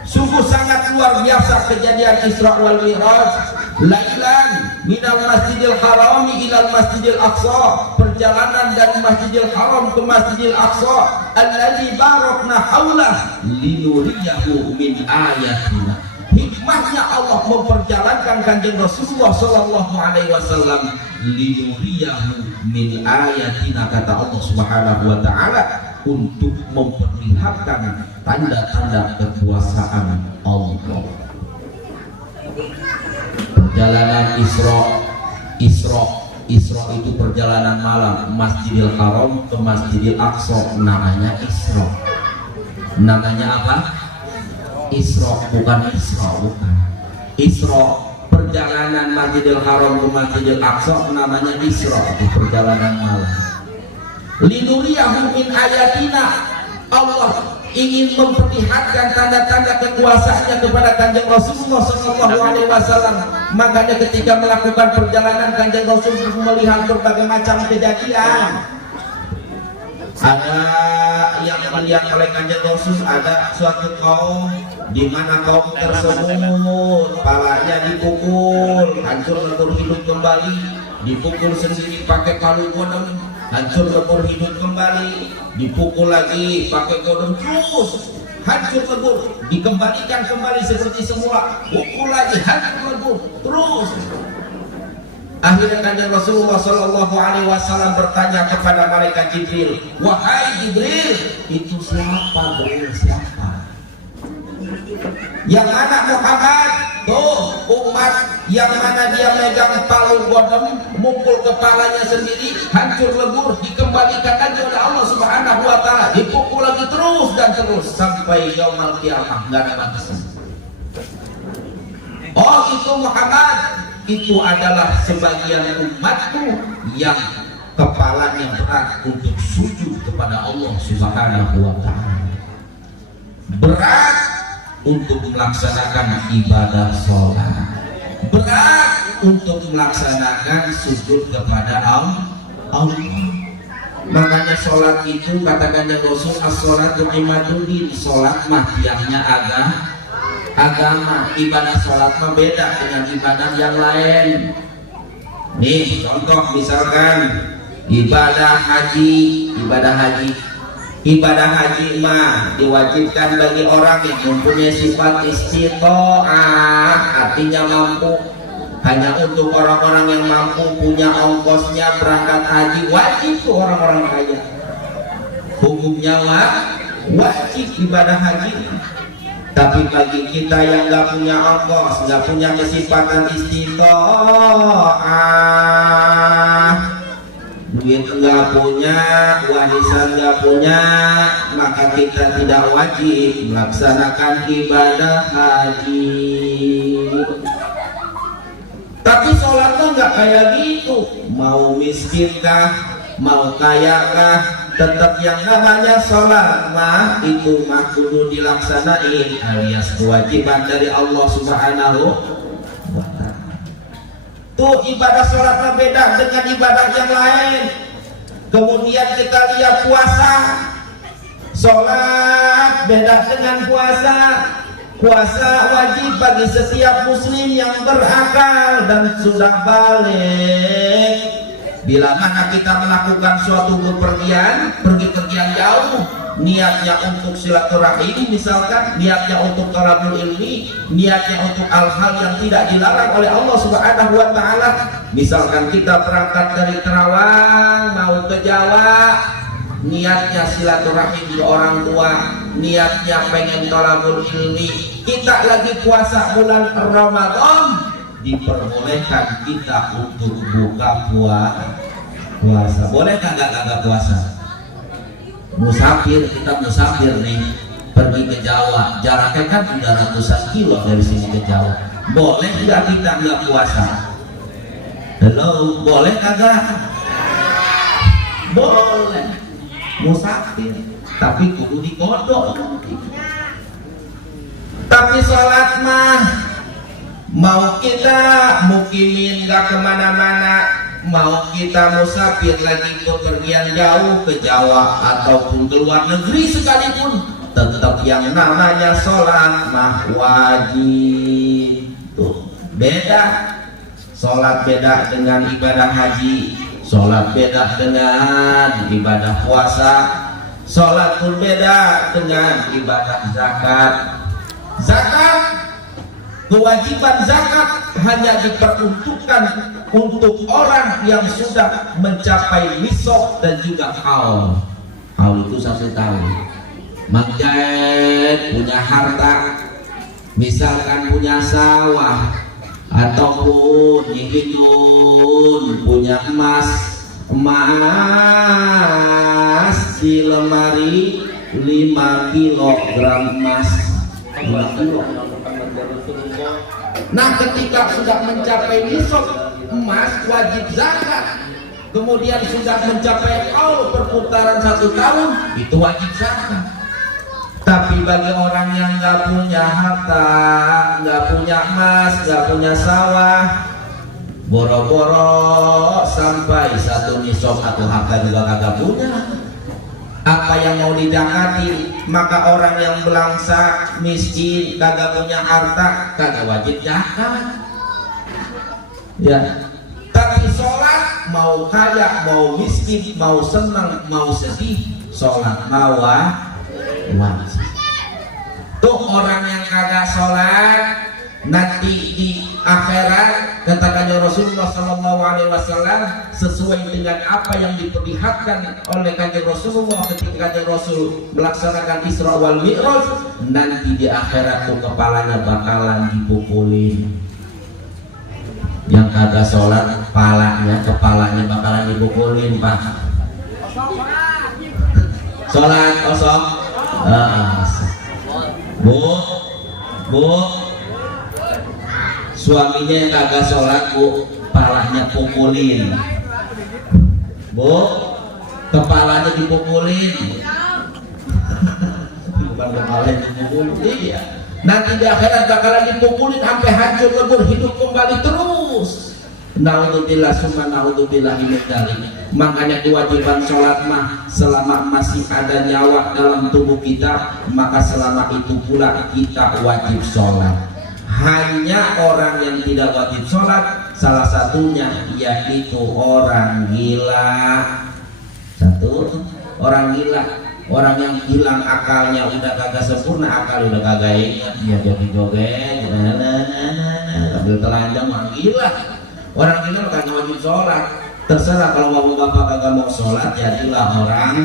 Sungguh sangat luar biasa kejadian Isra wal Mi'raj. Lailan minal masjidil haram ilal masjidil aqsa, perjalanan dari masjidil haram ke masjidil aqsa alladzi barakna haulah linuriyahu min ayatina. Hikmahnya Allah memperjalankan Kanjeng Rasulullah sallallahu alaihi wasallam linuriyahu min ayatina, kata Allah Subhanahu wa taala, untuk memperlihatkan tanda-tanda kekuasaan Allah. Perjalanan Isra itu perjalanan malam, Masjidil Haram ke Masjidil Aqsa, namanya Isra. Namanya apa? Isra, bukan Isra, bukan. Isra, perjalanan Masjidil Haram ke Masjidil Aqsa namanya Isra, itu perjalanan malam. Linuriyahu min ayatina, Allah ingin memperlihatkan tanda-tanda kekuasaannya kepada Kanjeng Rasulullah sallallahu alaihi wasallam. Makanya ketika melakukan perjalanan Kanjeng Rasul melihat berbagai macam kejadian. Ada yang melihat oleh Kanjeng Rasul, ada suatu kaum di mana kaum tersebut palanya dipukul, hancur lebur hidup kembali, dipukul sendiri pakai palu godong, hancur lebur hidup kembali, dipukul lagi pakai godong, terus hancur lebur, dikembalikan kembali seperti semula, pukul lagi hancur lebur, terus. Akhirnya Kanjeng Rasulullah sallallahu alaihi wasallam bertanya kepada malaikat Jibril, "Wahai Jibril, itu siapa? Jibril siapa?" Yang mana Muhammad? Tuh umat yang mana dia megang palu godong, mukul kepalanya sendiri, hancur lebur, dikembalikan lagi oleh Allah Subhanahu wa taala, dipukul lagi terus dan terus sampai yaumul qiyamah, enggak ada batasan. Oh itu Muhammad, itu adalah sebagian umatku yang kepalanya berat untuk sujud kepada Allah Subhanahu wa ta'ala, berat untuk melaksanakan ibadah sholat, berat untuk melaksanakan sujud kepada Allah. Makanya sholat itu katakan Rasul, as-sholatu imaduddin, sholat mah tiangnya agama. Ibadah sholat mah beda dengan ibadah yang lain. Nih contoh misalkan ibadah haji mah diwajibkan bagi orang yang mempunyai sifat istitoah, artinya mampu. Hanya untuk orang-orang yang mampu punya ongkosnya berangkat haji, wajib tuh orang-orang kaya. Hukumnya wajib ibadah haji. Tapi bagi kita yang nggak punya ongkos, nggak punya kesempatan istitoah, duit nggak punya, warisan nggak punya, maka kita tidak wajib melaksanakan ibadah haji. Tapi sholat tuh nggak kayak gitu, mau miskinkah, mau kayakah, tetap yang namanya sholat mah itu mah kudu dilaksanain, alias kewajiban dari Allah Subhanahu wa ta'ala. Tuh ibadah sholat mah beda dengan ibadah yang lain. Kemudian kita lihat puasa, sholat beda dengan puasa. Puasa wajib bagi setiap muslim yang berakal dan sudah balik. Bila mana kita melakukan suatu pergi-pergian jauh, niatnya untuk silaturahim misalkan, niatnya untuk thalabul ilmi, niatnya untuk hal-hal yang tidak dilarang oleh Allah Subhanahu wa ta'ala. Misalkan kita berangkat dari Terawang mau ke Jawa, niatnya silaturahim ke orang tua, niatnya pengen thalabul ilmi. Kita lagi puasa bulan Ramadan, diperbolehkan kita untuk buka puasa. Boleh kagak puasa? Musafir, kita musafir nih, pergi ke Jawa, jaraknya kan udah ratusan kilo dari sini ke Jawa. Boleh nggak kita nggak puasa? Hello, boleh kagak? Boleh. Musafir, tapi kudu dikodok. Tapi sholat mah mau kita mukimin gak kemana-mana, mau kita musafir lagi bepergian jauh ke Jawa ataupun ke luar negeri sekalipun, tetap yang namanya sholat mah wajib. Tuh beda, sholat beda dengan ibadah haji, sholat beda dengan ibadah puasa, sholat pun beda dengan ibadah zakat. Zakat, kewajiban zakat hanya diperuntukkan untuk orang yang sudah mencapai nisab dan juga haul. Haul itu 1 tahun. Manjait punya harta, misalkan punya sawah ataupun nyihidun punya emas di lemari 5 kilogram emas. Nah ketika sudah mencapai nisab emas wajib zakat, kemudian sudah mencapai haul perputaran 1 tahun, itu wajib zakat. Tapi bagi orang yang nggak punya harta, nggak punya emas, nggak punya sawah, boro-boro sampai 1 nisab atau harta juga kagak punya, apa yang mau didakati? Maka orang yang belangsa, miskin, kagak punya harta, kagak wajib zakat. Ya. Tapi sholat mau kaya, mau miskin, mau senang, mau sedih, sholat mau wajib. Tuh orang yang kagak sholat nanti di akhirat, katakannya Rasulullah SAW, sesuai dengan apa yang diperlihatkan oleh kanjeng Rasulullah ketika kanjeng Rasul melaksanakan Isra wal Mi'raj, nanti di akhirat tuh kepalanya bakalan dipukulin. Yang kagak sholat kepalanya bakalan dipukulin, Pak. Sholat kosong. Bu suaminya yang kagak sholat bu, kepalanya pukulin bu, kepalanya dipukulin bukan kepalanya dipukulin, iya. Nanti di akhirat bakalan dipukulin sampai hancur lebur, hidup kembali terus. Naudzubillah summa naudzubillah min dzalik. Makanya kewajiban sholat mah selama masih ada nyawa dalam tubuh kita, maka selama itu pula kita wajib sholat. Hanya orang yang tidak wajib sholat, salah satunya yaitu orang gila. Satu, orang gila, orang yang hilang akalnya, udah kagak sempurna, akal udah kagak ingat, dia joget-joget, sambil telanjang, orang gila. Orang gila kagak wajib sholat. Terserah kalau bapak-bapak kagak mau sholat, jadilah orang.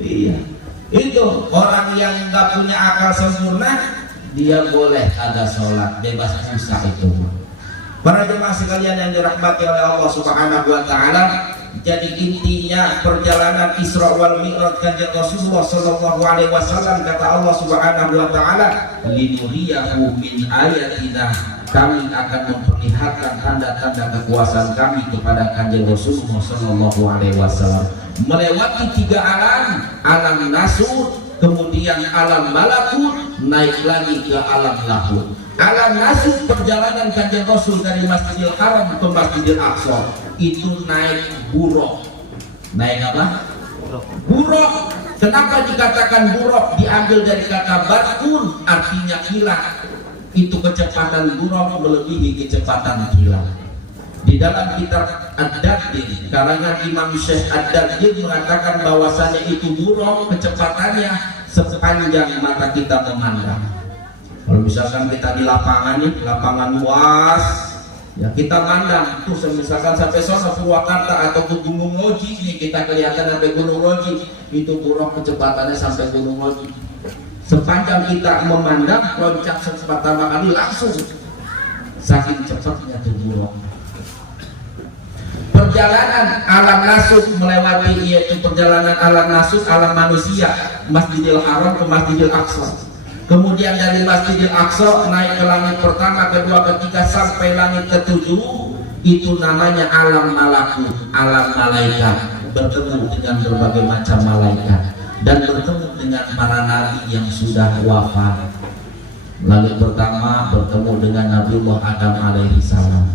Iya. Itu orang yang nggak punya akal sempurna, dia boleh kagak sholat, bebas susah itu. Para jemaah sekalian yang dirahmati oleh Allah Subhanahu wa taala, jadi intinya perjalanan Isra wal Mi'raj kanjeng Rasulullah sallallahu alaihi wasallam, kata Allah Subhanahu wa taala, linuriyahu min ayatina, kami akan memperlihatkan tanda-tanda kekuasaan kami kepada kanjeng Rasulullah sallallahu alaihi wasallam, melewati 3 alam, alam nasur, kemudian alam malakut, naik lagi ke alam lahut. Alam nasur, perjalanan kanjeng Rasul dari Masjidil Haram ke Masjidil Aqsa, itu naik buruk. Naik apa? Buruk. Kenapa dikatakan buruk? Diambil dari kata barkun, artinya kilat. Itu kecepatan buruk melebihi kecepatan kilat. Di dalam kitab Ad-Dardir, karangan Imam Syekh Ad-Dardir mengatakan bahwasanya itu buruk kecepatannya sepanjang mata kita memandang. Kalau misalkan kita di lapangan nih, lapangan luas, ya kita mandang tuh, misalkan sampai sono Purwakarta atau ke Gunung Loji nih, kita kelihatan sampai Gunung Loji, itu buruk kecepatannya sampai Gunung Loji. Sepanjang kita memandang, loncat pertama kali langsung, saking cepatnya tuh buruk. Perjalanan alam nasut melewati, yaitu perjalanan alam nasut, alam manusia, Masjidil Haram ke Masjidil Aqsa. Kemudian dari Masjidil Aqsa naik ke langit pertama, kedua, ketiga, sampai langit ke-7, itu namanya alam malakut, alam malaikat, bertemu dengan berbagai macam malaikat dan bertemu dengan para nabi yang sudah wafat. Langit pertama bertemu dengan Nabiullah Adam alaihi salam.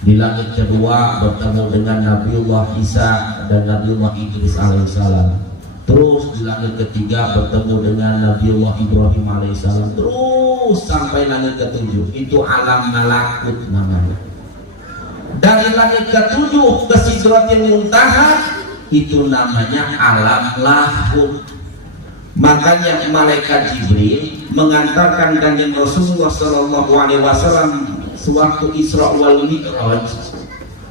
Di langit kedua bertemu dengan Nabiullah Isa dan Nabiullah Idris alaihissalam. Terus di langit ketiga bertemu dengan Nabiullah Ibrahim alaihissalam. Terus sampai langit ke-7, itu alam malakut namanya. Dari langit ke-7 ke Sidratil Muntaha, itu namanya alam lahut. Makanya malaikat Jibril mengantarkan kanjeng Rasulullah sallallahu alaihi wasallam sewaktu Isra wal Mi'raj,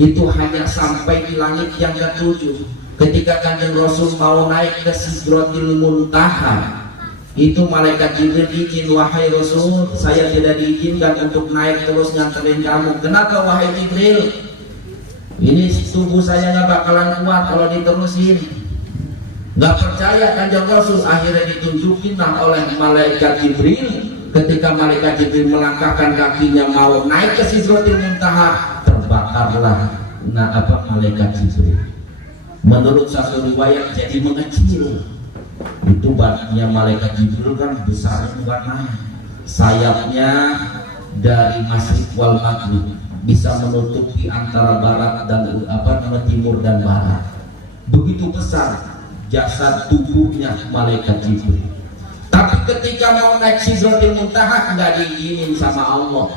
itu hanya sampai di langit yang ke-7. Ketika kanjeng Rasul mau naik ke Sidratil Muntaha, itu malaikat Jibril izin, wahai Rasul, saya tidak diizinkan untuk naik terus nganterin kamu. Kenapa wahai Jibril? Ini tubuh saya nggak bakalan kuat kalau diterusin. Nggak percaya kanjeng Rasul, akhirnya ditunjukin oleh malaikat Jibril. Ketika malaikat Jibril melangkahkan kakinya mau naik ke Sidratil Muntaha, terbakarlah malaikat Jibril. Menurut satu riwayat jadi mengecil. Itu badannya malaikat Jibril kan besar warnanya. Sayapnya dari Masyriq wal Maghrib, bisa menutupi antara barat dan timur dan barat. Begitu besar jasad tubuhnya malaikat Jibril. Tapi ketika mau naik Sidratil Muntaha nggak diizinin sama Allah.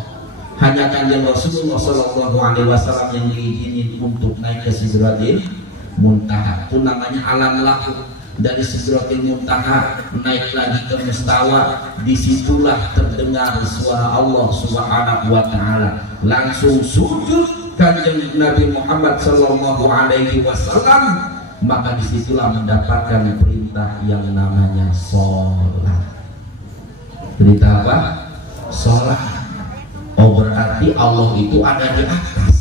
Hanya kanjeng Rasulullah sallallahu alaihi wasallam yang diizinin untuk naik ke Sidratil Muntaha. Itu namanya alam lahut. Dari Sidratil Muntaha naik lagi ke Mustawa, disitulah terdengar suara Allah Subhanahu wa taala. Langsung sujud kanjeng Nabi Muhammad sallallahu alaihi wasallam, maka disitulah mendapatkan perintah yang namanya sholat. Perintah apa? Sholat. Oh, berarti Allah itu ada di atas.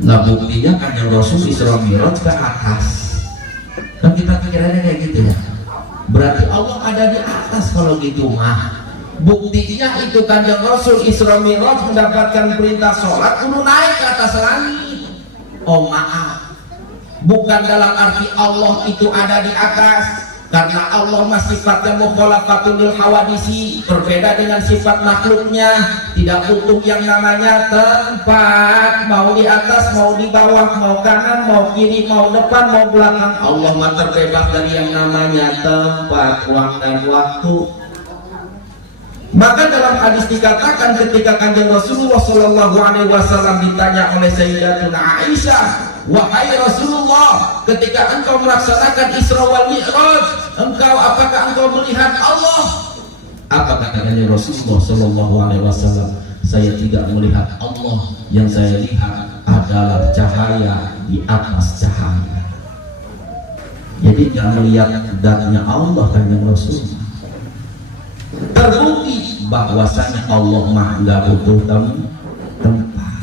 Nah, buktinya kanjeng Rasul Isra Mi'raj ke atas. Kan kita pikirannya kayak gitu ya. Berarti Allah ada di atas kalau gitu mah. Buktinya itu Kanjeng Rasul Isra Mi'raj mendapatkan perintah sholat kudu naik ke atas langit. Oh maaf, bukan dalam arti Allah itu ada di atas, karena Allah masih sifatnya mukhalaqatul lil hawadisi, berbeda dengan sifat makhluknya, tidak butuh yang namanya tempat, mau di atas, mau di bawah, mau kanan, mau kiri, mau depan, mau belakang. Allah mah terbebas dari yang namanya tempat, ruang dan waktu. Maka dalam hadis dikatakan ketika Kanjeng Rasulullah Shallallahu Alaihi Wasallam ditanya oleh Sayyidatuna Aisyah, wahai Rasulullah, ketika engkau melaksanakan Isra wal Mi'raj, apakah engkau melihat Allah? Apa kata Kanjeng Rasulullah Shallallahu Alaihi Wasallam? Saya tidak melihat Allah, yang saya lihat adalah cahaya di atas cahaya. Jadi tidak melihat datanya Allah Kanjeng Rasulullah. Terbukti bahwasanya Allah mah nggak butuh tempat.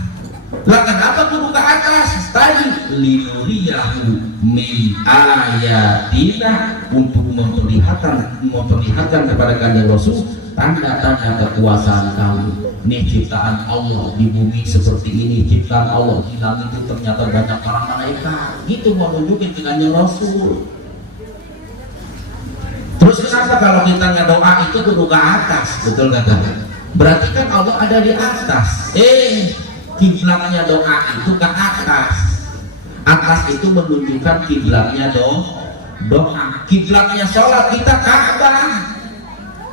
Lah kenapa kudu ke atas? Tadi linuriyahu min ayatina, untuk memperlihatkan kepada Kanjeng Rasul tanda-tanda kekuasaan kami. Ini ciptaan Allah di bumi seperti ini, ciptaan Allah di langit itu ternyata banyak para malaikat. Gitu mau nunjukin ke Kanjeng Rasul. Terus kenapa kalau kita ngedoa itu kudu ke atas? Betul kata? Berarti kan Allah ada di atas. Kiblatnya doa itu ke atas. Atas itu menunjukkan kiblatnya doa. Kiblatnya sholat kita Ka'bah.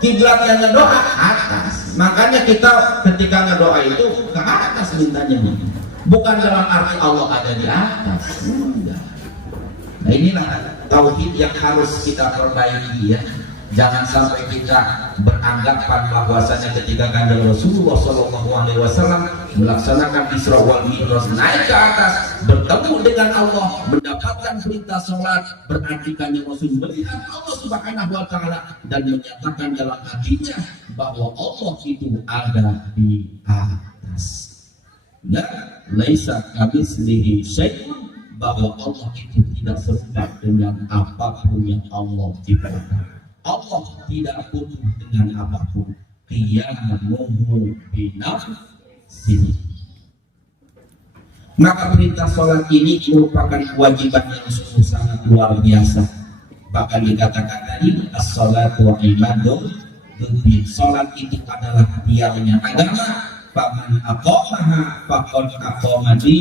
Kiblatnya ngedoa atas. Makanya kita ketika ngedoa itu ke atas mintanya. Bukan dalam arti Allah ada di atas. Enggak. Nah inilah tauhid yang harus kita perbaiki ya. Jangan sampai kita beranggapan bahwasanya ketika Kanjeng Rasulullah Shallallahu Alaihi Wasallam melaksanakan Isra wal Mi'raj, naik ke atas, bertemu dengan Allah, mendapatkan perintah sholat, berarti Kanjeng Rasul melihat Allah Subhanahu Wa Taala dan menyatakan dalam hatinya bahwa Allah itu ada di atas. Dan laisa kamitslihi syai'un, bahwa Allah itu tidak serupa dengan apapun yang Allah ciptakan. Allah tidak butuh dengan apapun. Qiyamuhu binafsihi. Maka perintah sholat ini merupakan kewajiban yang sungguh sangat luar biasa. Bahkan dikatakan tadi as-sholatu imadun, sholat itu adalah tiarnya agama. Faman aqamaha faqad aqamati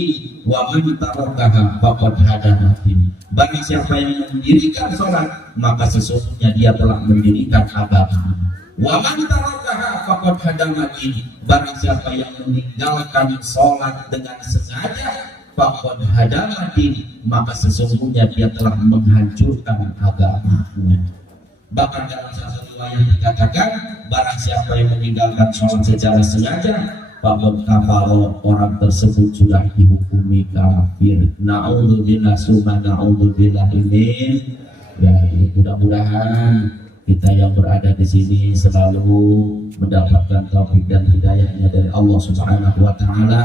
wa man tarakaha faqad hadamati. Bagi siapa yang mendirikan sholat, maka sesungguhnya dia telah mendirikan agama. Wa man tarakaha faqad hadamati. Bagi siapa yang meninggalkan sholat dengan sengaja, faqad hadamati, maka sesungguhnya dia telah menghancurkan agamanya. Bahkan dalam satu riwayat dikatakan, barang siapa yang meninggalkan sholat secara sengaja, faqad kafara, orang tersebut sudah dihukumi kafir. Na'udzubillah summa na'udzubillah min. Ya, mudah-mudahan kita yang berada di sini selalu mendapatkan taufik dan hidayahnya dari Allah Subhanahu Wa Taala.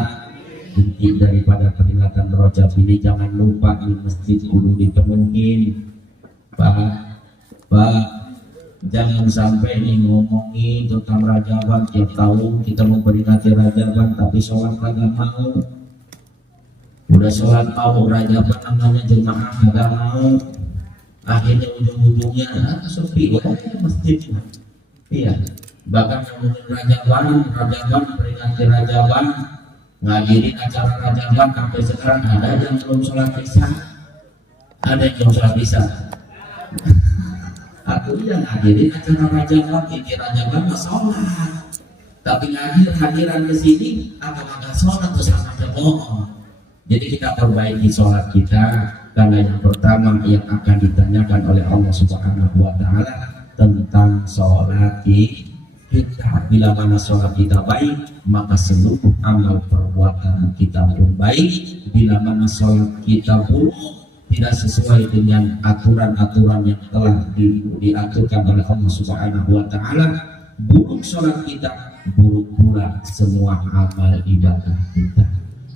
Inti daripada peringatan Rajab ini, jangan lupa di masjid kudu dipenuhin, Pak. Jangan sampai nih ngomongin tentang Rajaban tiap tahun kita memperingati Rajaban tapi sholat kagak mau. Udah sholat mau Rajaban namanya jemaah kagak mau. Akhirnya ujung-ujungnya sepi masjid. Iya. Bahkan ngomongin Rajaban peringati Rajaban, ngadirin acara Rajaban sampai sekarang ada yang belum sholat isya. Ada yang belum sholat isya. Aku yang hadirin acara Rajaban, ini Rajaban nggak sholat, tapi hadiran ke sini agak sholat terus aja bohong. Jadi kita perbaiki sholat kita, karena yang pertama yang akan ditanyakan oleh Allah Subhanahu Wa Taala tentang sholat kita. Bila mana sholat kita baik, maka seluruh amal perbuatan kita pun baik. Bila mana sholat kita buruk, tidak sesuai dengan aturan-aturan yang telah diaturkan oleh Allah Subhanahu Wa Taala, buruk sholat kita, buruk pula semua amal ibadah kita.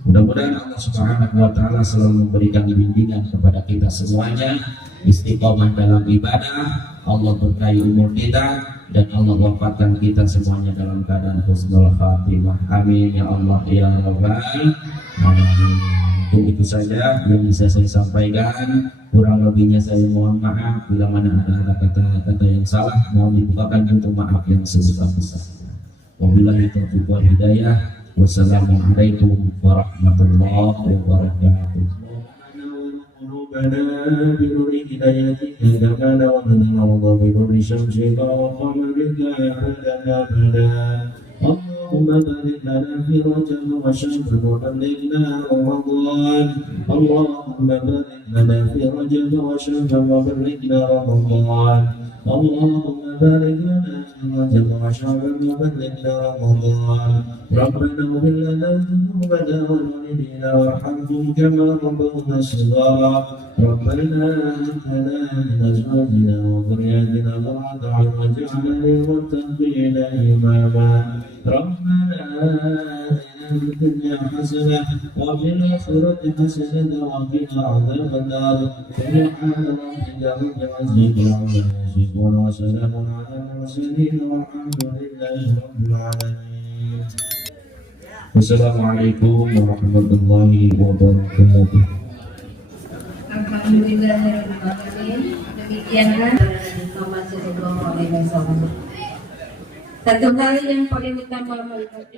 Mudah-mudahan Allah Subhanahu Wa Taala selalu memberikan bimbingan kepada kita semuanya, istiqomah dalam ibadah. Allah berkahi umur kita, dan Allah wafatkan kita semuanya dalam keadaan husnul khatimah. Amin ya Allah ya Rabbal alamin. Itu saja yang bisa saya sampaikan. Kurang lebihnya saya mohon maaf. Bila mana ada kata-kata yang salah, mohon dibukakan pintu maaf yang sebesar-besarnya. Wabillahi taufiq wal hidayah. Wassalamualaikum warahmatullahi wabarakatuh. ربنا بنور هدايتك لنا ونرضى بنور شمسك وقمرك أبدا أبدا. اللهم بارك لنا في رجب وشعبان وبلغنا رمضان. اللهم بارك لنا في رجب وشعبان وبلغنا رمضان. اللهم بارك لنا في رجب وشعبان وبلغنا رمضان. ربنا اغفر لنا ذنوبنا ووالدينا وارحمهم كما ربونا صغارا. ربنا هب لنا من ازواجنا وذرياتنا قرة اعين واجعلنا للمتقين اماما. ربنا آتنا في الدنيا حسنة وفي الآخرة حسنة وقنا عذاب النار. سبحان ربك رب العزة عما يصفون وسلام على المرسلين والحمد لله رب العالمين. Wassalamualaikum warahmatullahi wabarakatuh. Alhamdulillahirrahmanirrahim. Demikianlah Muhammad sallallahu alaihi wasallam. Satu hal yang paling utama melihat